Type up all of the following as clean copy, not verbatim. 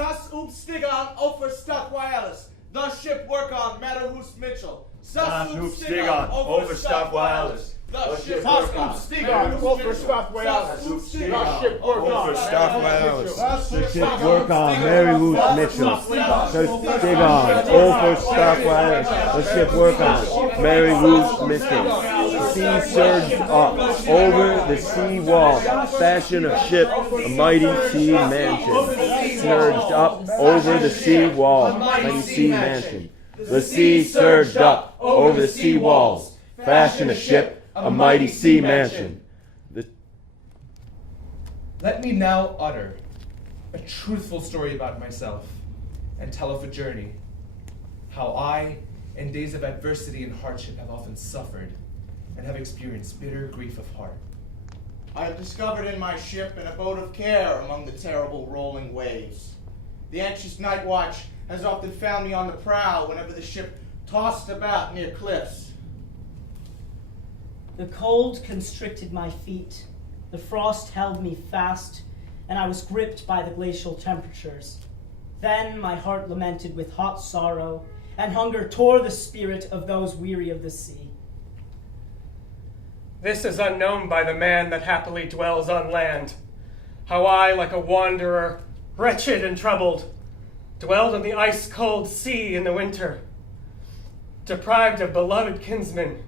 Sas Stigon over Stuck Wireless. The ship work on Matterhoost Mitchell. Sas Stigon over Stuck Wireless. The ship work on Stigon over Stuck Wireless. The ship work on Stuck Wireless. The ship work on Mary Ruth Mitchell. Stigon over Stuck Wireless. The ship work on Mary Ruth Mitchell. The sea surged up over the sea wall, fashion a ship, a mighty sea mansion. Surged up over the sea wall, mighty sea mansion. The sea surged up over the sea walls, fashion a ship, a mighty sea mansion. Let me now utter a truthful story about myself and tell of a journey, how I, in days of adversity and hardship, have often suffered and have experienced bitter grief of heart. I have discovered in my ship an abode of care among the terrible rolling waves. The anxious night watch has often found me on the prow whenever the ship tossed about near cliffs. The cold constricted my feet, the frost held me fast, and I was gripped by the glacial temperatures. Then my heart lamented with hot sorrow, and hunger tore the spirit of those weary of the sea. This is unknown by the man that happily dwells on land, how I, like a wanderer, wretched and troubled, dwelled on the ice-cold sea in the winter, deprived of beloved kinsmen,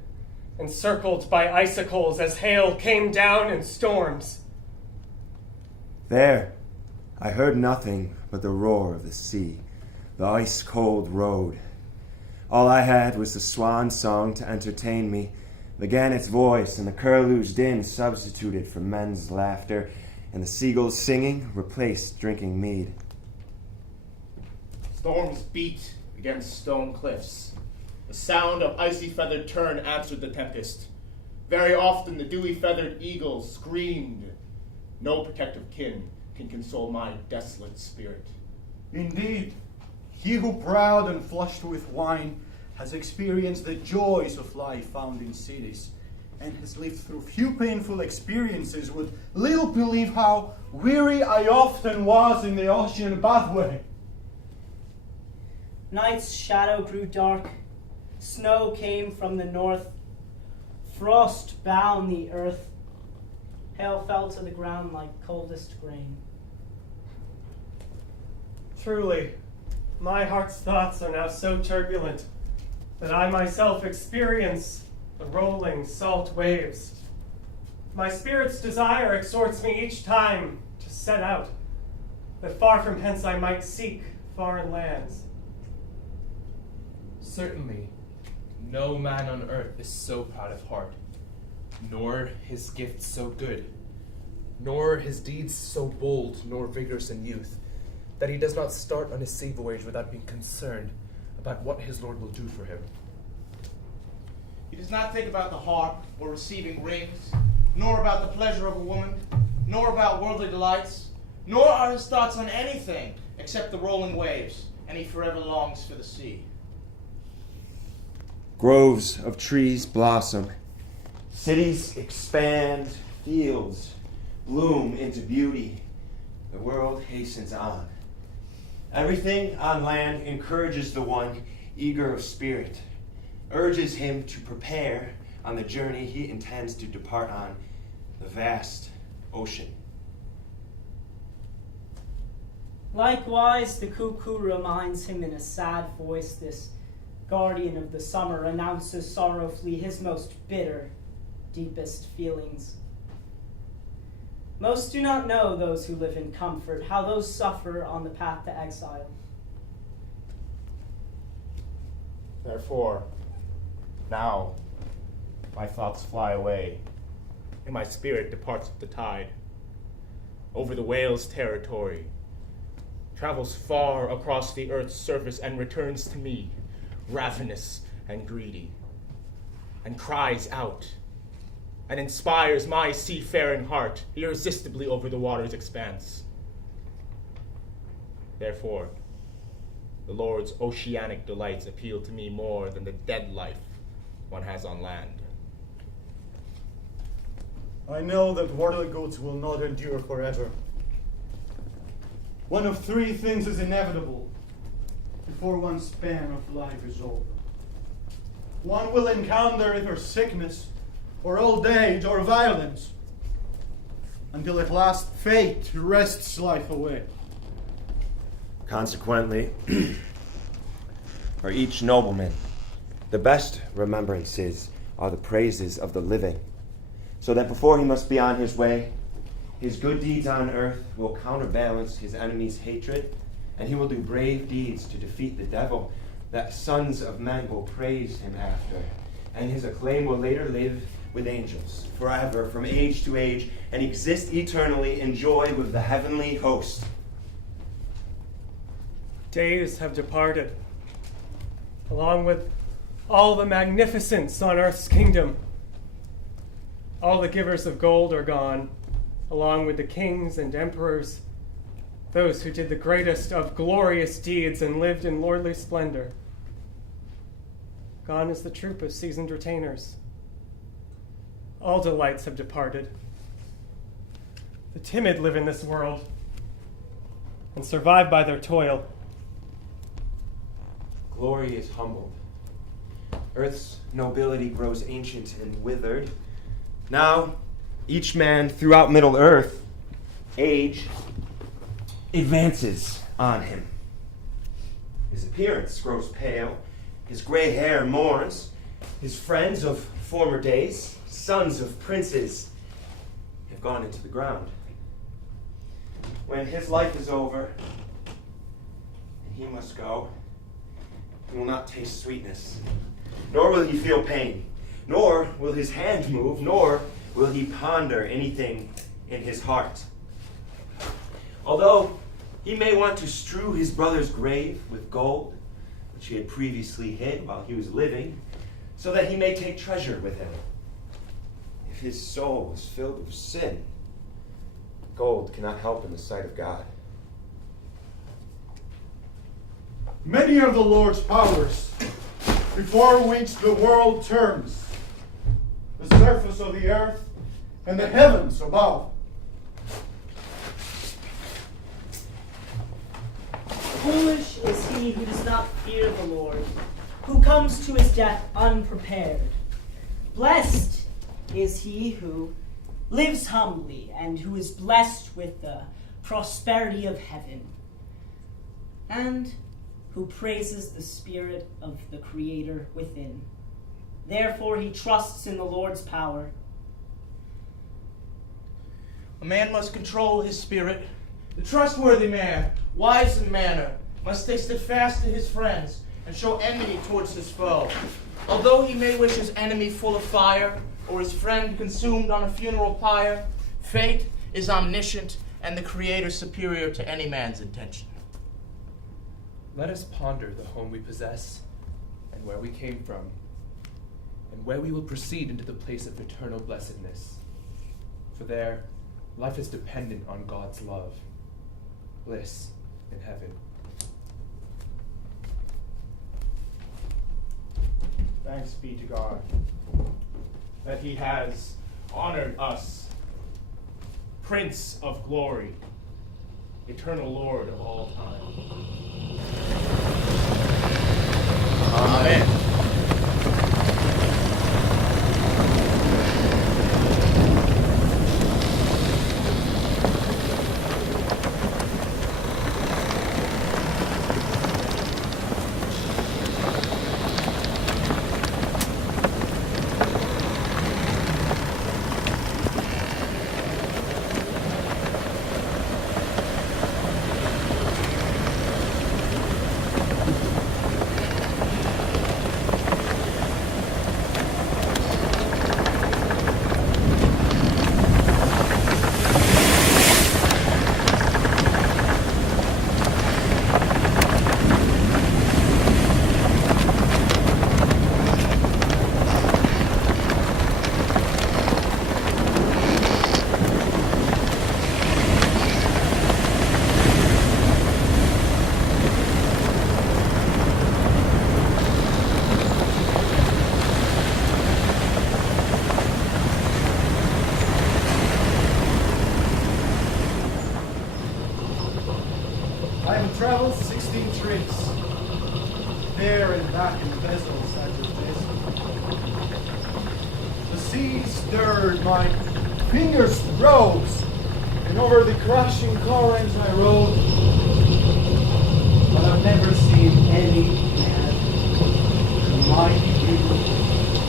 encircled by icicles as hail came down in storms. There, I heard nothing but the roar of the sea, the ice-cold road. All I had was the swan song to entertain me, the gannet's voice and the curlew's din substituted for men's laughter, and the seagulls singing replaced drinking mead. Storms beat against stone cliffs. The sound of icy feathered tern answered the tempest. Very often the dewy feathered eagle screamed. No protective kin can console my desolate spirit. Indeed, he who proud and flushed with wine has experienced the joys of life found in cities, and has lived through few painful experiences, would little believe how weary I often was in the ocean pathway. Night's shadow grew dark, snow came from the north, frost bound the earth, hail fell to the ground like coldest grain. Truly, my heart's thoughts are now so turbulent that I myself experience the rolling salt waves. My spirit's desire exhorts me each time to set out, that far from hence I might seek foreign lands. Certainly, no man on earth is so proud of heart, nor his gifts so good, nor his deeds so bold nor vigorous in youth, that he does not start on his sea voyage without being concerned about what his Lord will do for him. He does not think about the harp or receiving rings, nor about the pleasure of a woman, nor about worldly delights, nor are his thoughts on anything except the rolling waves, and he forever longs for the sea. Groves of trees blossom, cities expand, fields bloom into beauty. The world hastens on. Everything on land encourages the one eager of spirit, urges him to prepare on the journey he intends to depart on, the vast ocean. Likewise, the cuckoo reminds him in a sad voice, this guardian of the summer announces sorrowfully his most bitter, deepest feelings. Most do not know, those who live in comfort, how those suffer on the path to exile. Therefore, now my thoughts fly away, and my spirit departs with the tide, over the whale's territory, travels far across the earth's surface, and returns to me, ravenous and greedy, and cries out, and inspires my seafaring heart irresistibly over the water's expanse. Therefore, the Lord's oceanic delights appeal to me more than the dead life one has on land. I know that worldly goods will not endure forever. one of three things is inevitable before one's span of life is over. One will encounter either sickness, or old age, or violence, until at last fate wrests life away. Consequently, for each nobleman, the best remembrances are the praises of the living, so that before he must be on his way, his good deeds on earth will counterbalance his enemy's hatred, and he will do brave deeds to defeat the devil, that sons of men will praise him after, and his acclaim will later live with angels, forever, from age to age, and exist eternally in joy with the heavenly host. Days have departed, along with all the magnificence on earth's kingdom. All the givers of gold are gone, along with the kings and emperors, those who did the greatest of glorious deeds and lived in lordly splendor. Gone is the troop of seasoned retainers. All delights have departed. The timid live in this world and survive by their toil. Glory is humbled. Earth's nobility grows ancient and withered. Now, each man throughout Middle Earth, age advances on him. His appearance grows pale, his gray hair mourns, his friends of former days, sons of princes, have gone into the ground. When his life is over, and he must go, he will not taste sweetness, nor will he feel pain, nor will his hand move, nor will he ponder anything in his heart. Although he may want to strew his brother's grave with gold, which he had previously hid while he was living, so that he may take treasure with him. If his soul is filled with sin, gold cannot help in the sight of God. Many are the Lord's powers, before which the world turns, the surface of the earth and the heavens above. Foolish is he who does not fear the Lord, who comes to his death unprepared. Blessed is he who lives humbly and who is blessed with the prosperity of heaven, and who praises the Spirit of the Creator within. Therefore he trusts in the Lord's power. A man must control his spirit. The trustworthy man, wise in manner, must stay steadfast to his friends and show enmity towards his foe. Although he may wish his enemy full of fire, or his friend consumed on a funeral pyre, fate is omniscient and the Creator superior to any man's intention. Let us ponder the home we possess, and where we came from, and where we will proceed into the place of eternal blessedness. For there, life is dependent on God's love, bliss in heaven. Thanks be to God that he has honored us, Prince of Glory, eternal Lord of all time. Amen. twisting tricks. There and back in the vessels at your best. The sea stirred, my fingers froze, and over the crashing currents I rode. But I've never seen any man mighty people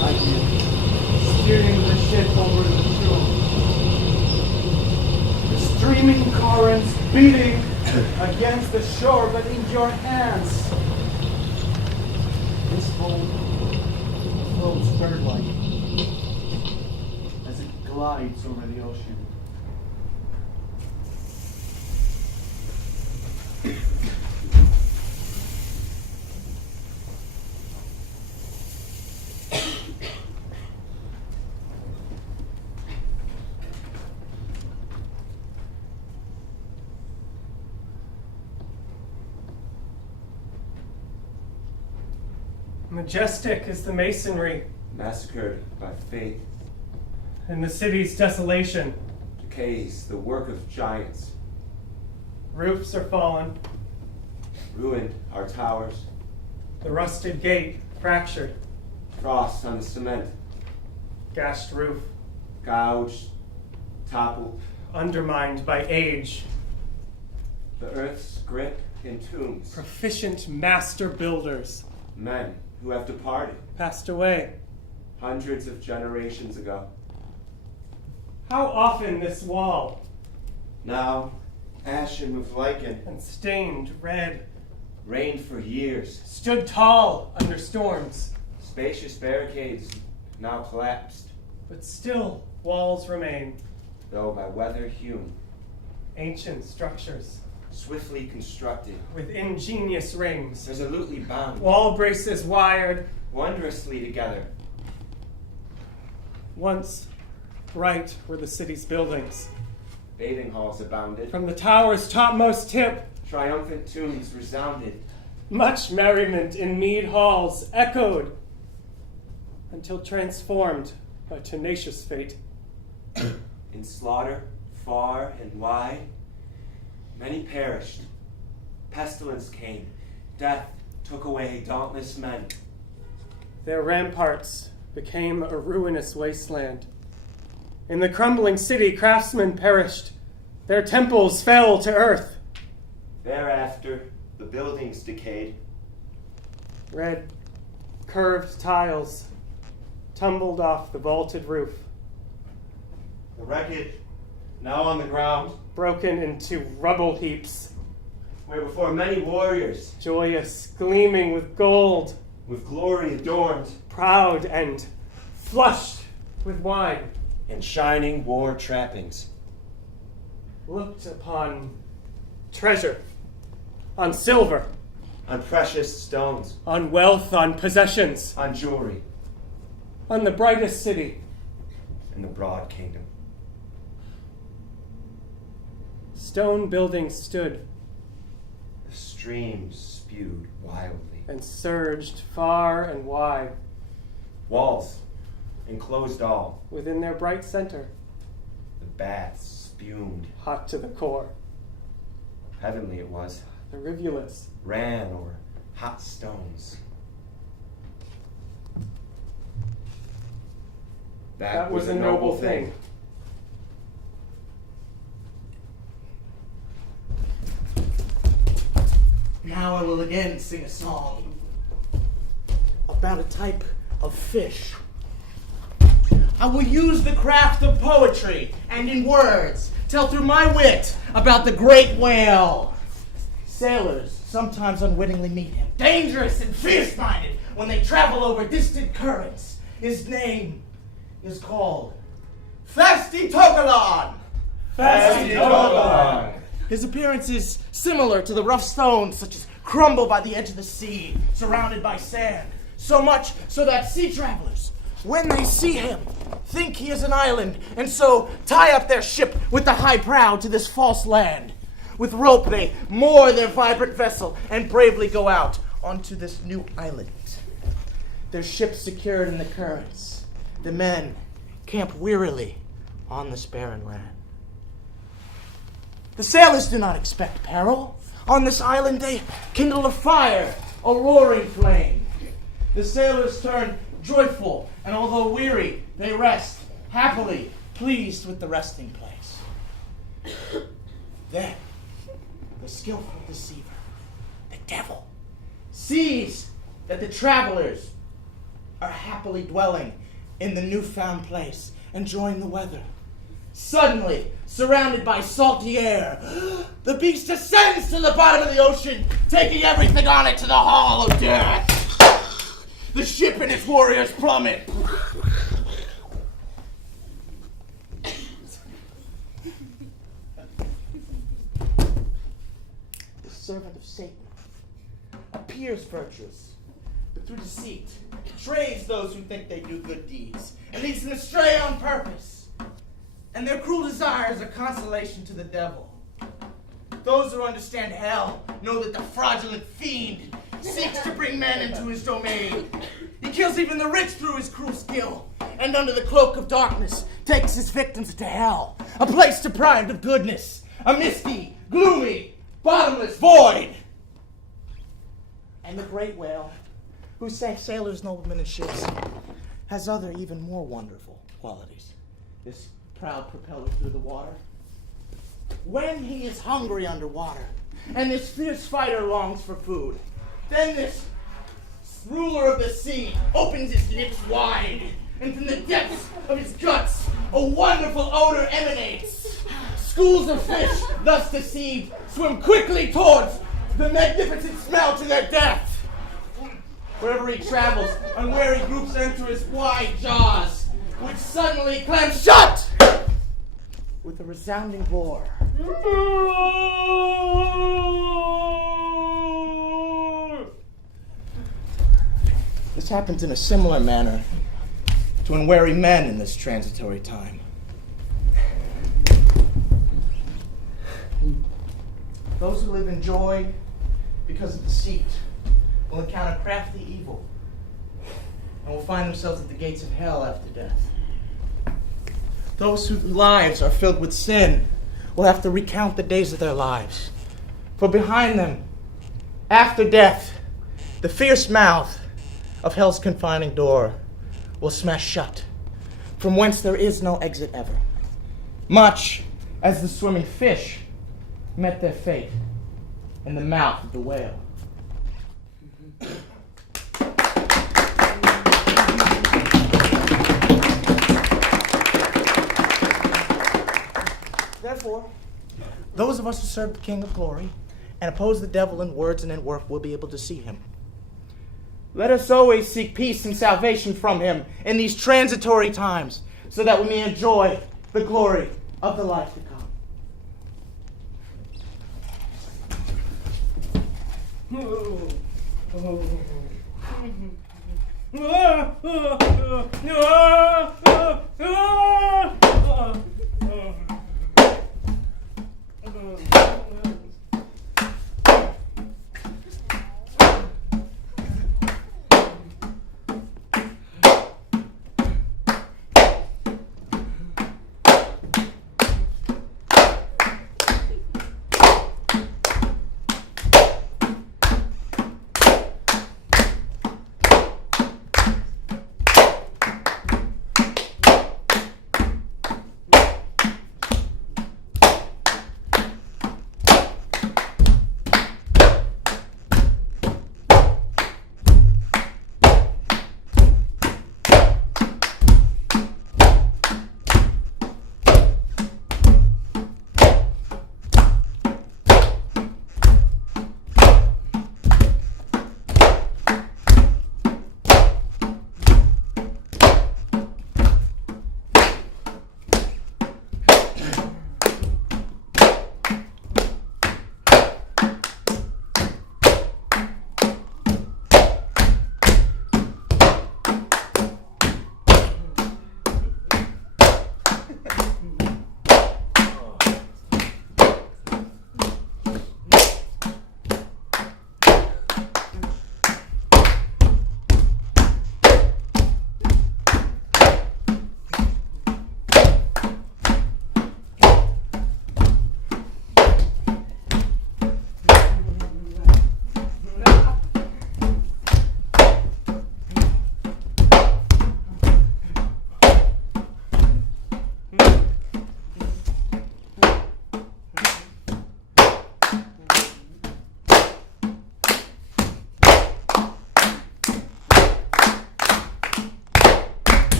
like you, steering the ship over the shore. The streaming currents beating against the shore, but in your hands, this boat floats bird-like as it glides over the ocean. Majestic is the masonry, Massacred by fate, and the city's desolation. decays the work of giants. Roofs are fallen, Ruined our towers, the rusted gate fractured, frost on the cement, gashed roof, gouged, toppled, undermined by age. the earth's grip in tombs. Proficient master builders Men who have departed passed away. hundreds of generations ago. How often this wall, Now, ashen with lichen, and stained red, reigned for years. stood tall under storms, Spacious barricades now collapsed, but still walls remain, though by weather hewn, ancient structures swiftly constructed, with ingenious rings, resolutely bound, wall braces wired, wondrously together. once bright were the city's buildings. Bathing halls abounded, From the tower's topmost tip, triumphant tunes resounded. much merriment in mead halls echoed, until transformed by tenacious fate. In slaughter, far and wide, many perished. Pestilence came, death took away dauntless men. Their ramparts became a ruinous wasteland. In the crumbling city, craftsmen perished. Their temples fell to earth. Thereafter, the buildings decayed. Red, curved tiles tumbled off the vaulted roof, The wreckage, now on the ground, broken into rubble heaps, where before many warriors, joyous, gleaming with gold, with glory adorned, proud and flushed with wine, and shining war trappings, looked upon treasure, on silver, on precious stones, on wealth, on possessions, on jewelry, on the brightest city. in the broad kingdom. Stone buildings stood The streams spewed wildly. and surged far and wide Walls enclosed all. within their bright center, The baths spumed. hot to the core. Heavenly it was. The rivulets, Ran o'er hot stones. that was a noble thing. Now I will again sing a song about a type of fish. I will use the craft of poetry and in words tell through my wit about the great whale. Sailors sometimes unwittingly meet him, dangerous and fierce-minded when they travel over distant currents. His name is called Fastitogalon. Fastitogalon. His appearance is similar to the rough stones such as crumble by the edge of the sea, surrounded by sand, so much so that sea travelers, when they see him, think he is an island, and so tie up their ship with the high prow to this false land. With rope they moor their vibrant vessel and bravely go out onto this new island. Their ship secured in the currents, the men camp wearily on this barren land. The sailors do not expect peril. On this island they kindle a fire, a roaring flame. The sailors turn joyful, and although weary, they rest, happily pleased with the resting place. Then, the skillful deceiver, the devil, sees that the travelers are happily dwelling in the newfound place, enjoying the weather. Suddenly, surrounded by salty air, the beast descends to the bottom of the ocean, taking everything on it to the hall of death. The ship and its warriors plummet. The servant of Satan appears virtuous, but through deceit betrays those who think they do good deeds, and leads them astray on purpose. And their cruel desires are consolation to the devil. Those who understand hell know that the fraudulent fiend seeks to bring men into his domain. He kills even the rich through his cruel skill, and under the cloak of darkness takes his victims to hell, a place deprived of goodness, a misty, gloomy, bottomless void. And the great whale, who sank sailors, noblemen, and ships, has other even more wonderful qualities. This proud propeller through the water. When he is hungry underwater, and this fierce fighter longs for food, then this ruler of the sea opens his lips wide, and from the depths of his guts a wonderful odor emanates. Schools of fish, thus deceived, swim quickly towards the magnificent smell to their death. Wherever he travels, unwary groups enter his wide jaws, which suddenly clam shut with a resounding roar. This happens in a similar manner to unwary men in this transitory time. Those who live in joy because of deceit will encounter crafty evil and will find themselves at the gates of hell after death. Those whose lives are filled with sin will have to recount the days of their lives. For behind them, after death, the fierce mouth of hell's confining door will smash shut, from whence there is no exit ever, much as the swimming fish met their fate in the mouth of the whale. Therefore, those of us who serve the King of Glory and oppose the devil in words and in work will be able to see him. Let us always seek peace and salvation from him in these transitory times, so that we may enjoy the glory of the life to come.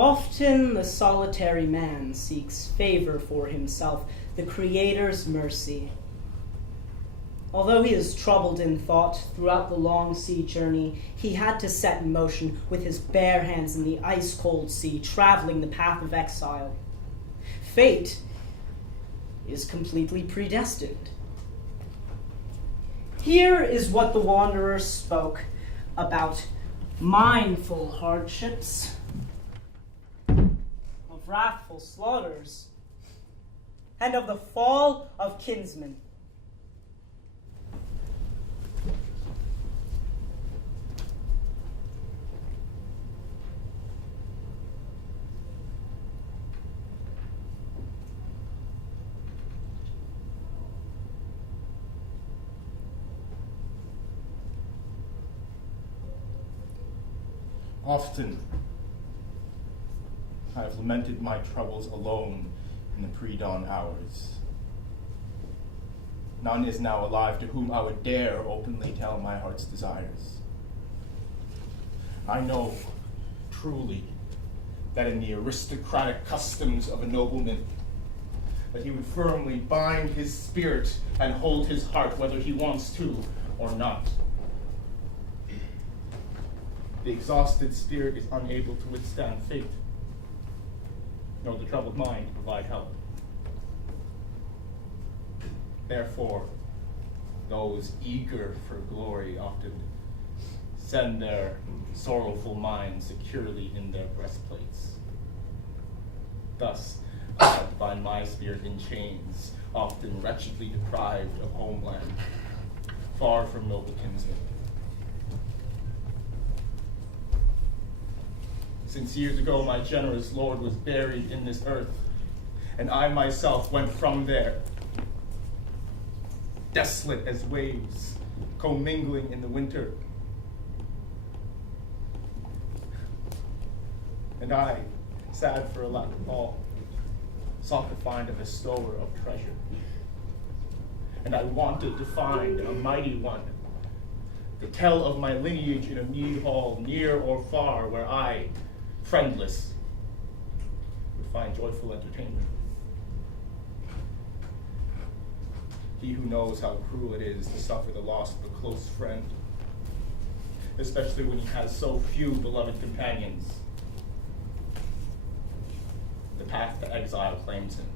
Often the solitary man seeks favor for himself, the Creator's mercy. Although he is troubled in thought throughout the long sea journey, he had to set in motion with his bare hands in the ice-cold sea, traveling the path of exile. Fate is completely predestined. Here is what the wanderer spoke about mindful hardships, of wrathful slaughters, and of the fall of kinsmen. Often I have lamented my troubles alone in the pre-dawn hours. None is now alive to whom I would dare openly tell my heart's desires. I know, truly, that in the aristocratic customs of a nobleman, that he would firmly bind his spirit and hold his heart whether he wants to or not. The exhausted spirit is unable to withstand fate, nor the troubled mind to provide help. Therefore, those eager for glory often send their sorrowful minds securely in their breastplates. Thus, I find my spirit in chains, often wretchedly deprived of homeland, far from noble kinsmen. Since years ago my generous lord was buried in this earth, and I myself went from there, desolate as waves, commingling in the winter. And I, sad for a lack of all, sought to find a bestower of treasure. And I wanted to find a mighty one, to tell of my lineage in a mead hall near or far, where I, friendless, would find joyful entertainment. He who knows how cruel it is to suffer the loss of a close friend, especially when he has so few beloved companions. The path to exile claims him.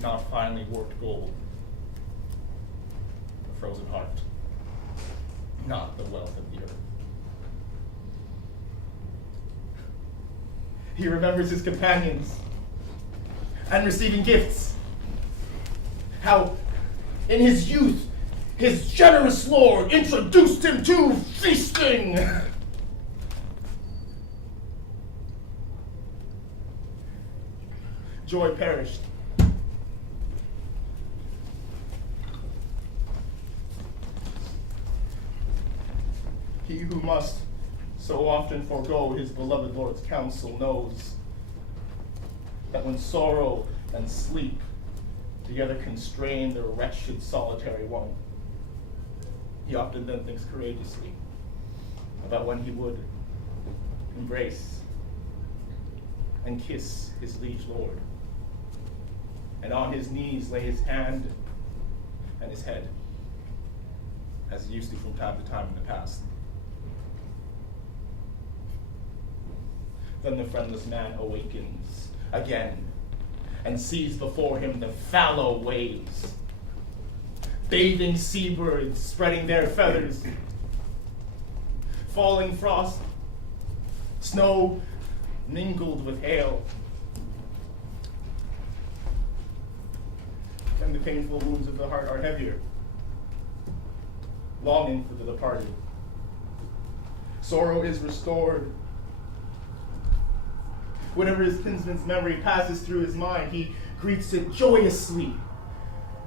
Not finely worked gold, a frozen heart, not the wealth of the earth. He remembers his companions and receiving gifts. How, in his youth, his generous lord introduced him to feasting. Joy perished. He who must so often forego his beloved lord's counsel knows that when sorrow and sleep together constrain the wretched solitary one, he often then thinks courageously about when he would embrace and kiss his liege lord, and on his knees lay his hand and his head, as he used to from time to time in the past. Then the friendless man awakens again and sees before him the fallow waves, bathing seabirds spreading their feathers, falling frost, snow mingled with hail, and the painful wounds of the heart are heavier, longing for the departed. Sorrow is restored. Whenever his kinsman's memory passes through his mind, he greets it joyously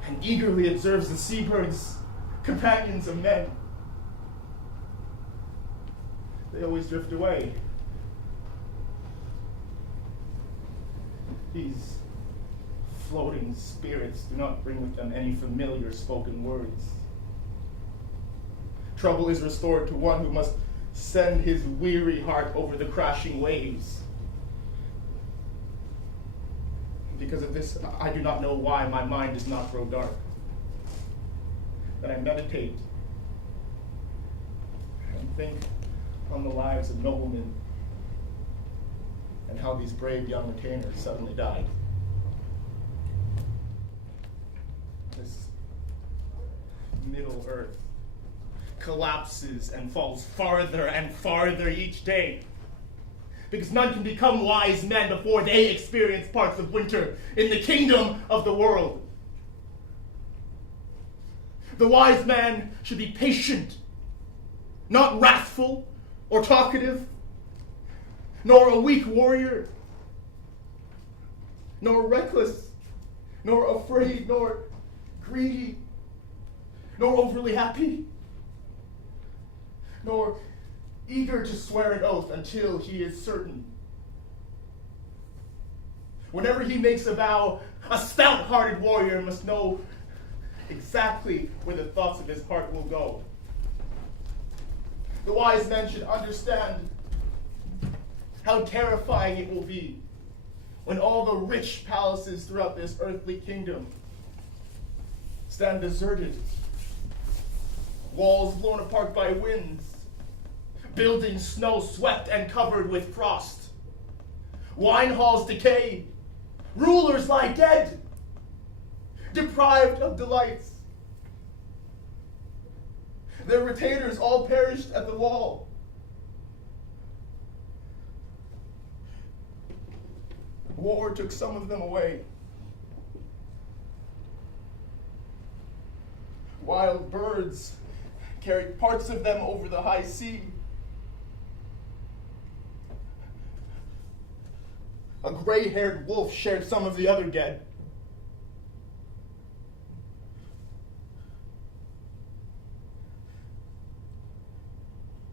and eagerly observes the seabirds, companions of men. They always drift away. These floating spirits do not bring with them any familiar spoken words. Trouble is restored to one who must send his weary heart over the crashing waves. Because of this, I do not know why my mind does not grow dark. That I meditate and think on the lives of noblemen and how these brave young retainers suddenly died. This Middle Earth collapses and falls farther and farther each day. Because none can become wise men before they experience parts of winter in the kingdom of the world. The wise man should be patient, not wrathful or talkative, nor a weak warrior, nor reckless, nor afraid, nor greedy, nor overly happy, nor eager to swear an oath until he is certain. Whenever he makes a vow, a stout-hearted warrior must know exactly where the thoughts of his heart will go. The wise men should understand how terrifying it will be when all the rich palaces throughout this earthly kingdom stand deserted, walls blown apart by winds, buildings snow-swept and covered with frost, wine halls decay, rulers lie dead, deprived of delights. Their retainers all perished at the wall. War took some of them away. Wild birds carried parts of them over the high sea. A gray-haired wolf shared some of the other dead.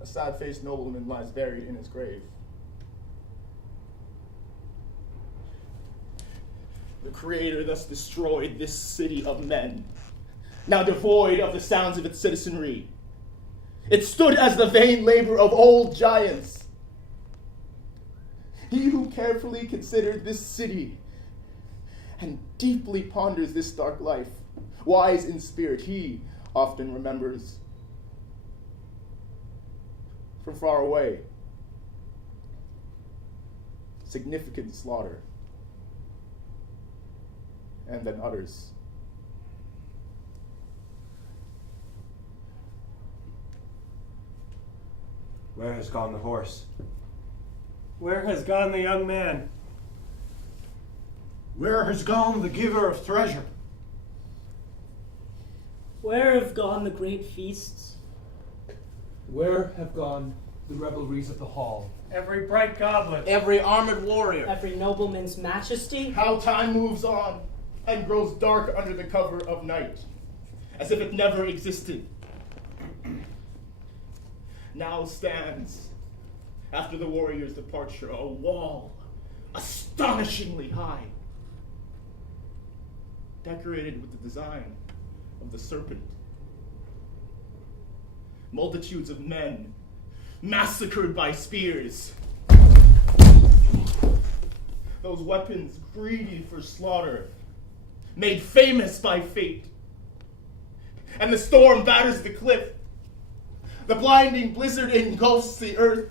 A sad-faced nobleman lies buried in his grave. The Creator thus destroyed this city of men, now devoid of the sounds of its citizenry. It stood as the vain labor of old giants. He who carefully considered this city and deeply ponders this dark life, wise in spirit, he often remembers. From far away, significant slaughter, and then utters, Where has gone the horse? Where has gone the young man? Where has gone the giver of treasure? Where have gone the great feasts? Where have gone the revelries of the hall? Every bright goblet. Every armored warrior. Every nobleman's majesty? how time moves on and grows dark under the cover of night, as if it never existed. Now stands, after the warrior's departure, a wall astonishingly high, decorated with the design of the serpent. Multitudes of men massacred by spears. Those weapons greedy for slaughter, made famous by fate. And the storm batters the cliff. The blinding blizzard engulfs the earth.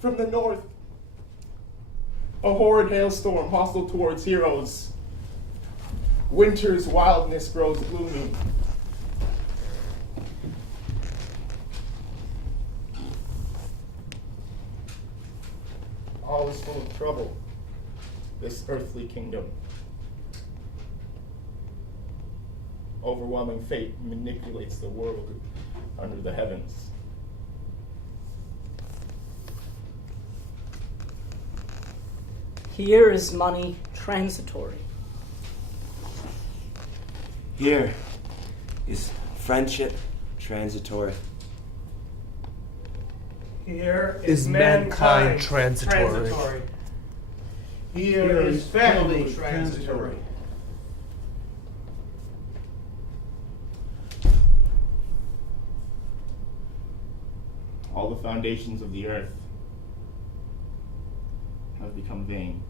From the north, a horrid hailstorm hostile towards heroes. Winter's wildness grows gloomy. All is full of trouble, this earthly kingdom. Overwhelming fate manipulates the world under the heavens. Here is money transitory. Here is friendship transitory. Here Is mankind transitory? Here is family transitory. all the foundations of the earth have become vain.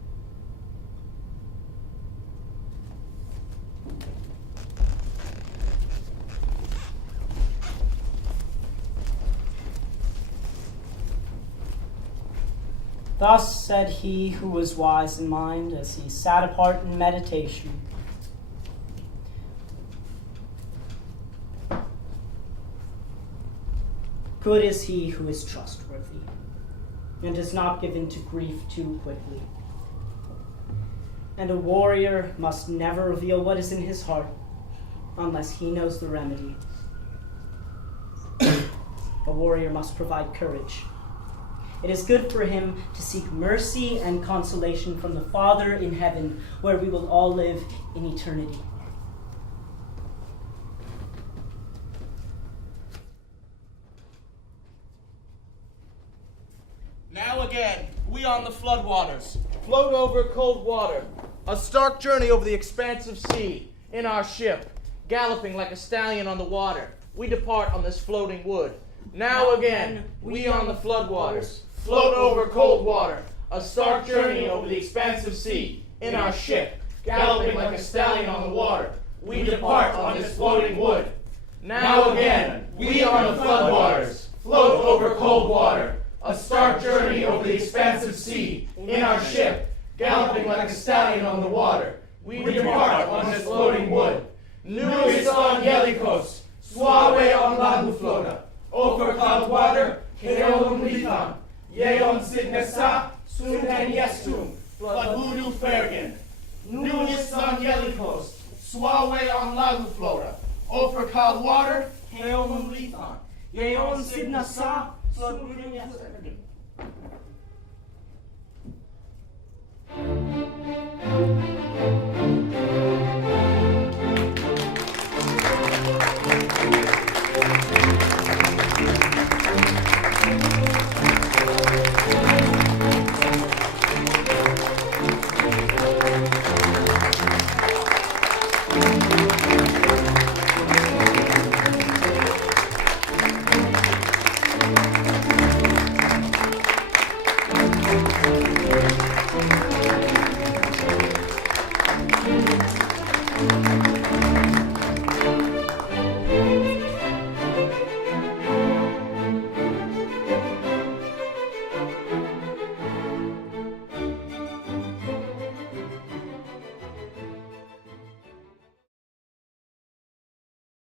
Thus said he who was wise in mind as he sat apart in meditation. Good is he who is trustworthy and is not given to grief too quickly. And a warrior must never reveal what is in his heart unless he knows the remedy. A warrior must provide courage. It is good for him to seek mercy and consolation from the Father in heaven, where we will all live in eternity. Now again, we on the floodwaters, float over cold water, a stark journey over the expansive sea, in our ship, galloping like a stallion on the water, we depart on this floating wood. Now again, we on the floodwaters, float over cold water, a stark journey over the expansive sea, in our ship, galloping like a stallion on the water, we depart on this floating wood. Now again, we on the floodwaters, float over cold water, a stark journey over the expansive sea, in our ship, galloping like a stallion on the water, we depart on this floating wood. Nuis on Yelikos, suave on Landuflota, over cloud water, Keolum Lithan, Yeon Signesa, Sunhen Yestum, Flagudu Fergen. Nuis on Yelikos, suave on Landuflota, over cloud water, Keolum Lithan, Yeon Signesa, Flagudu Fergen.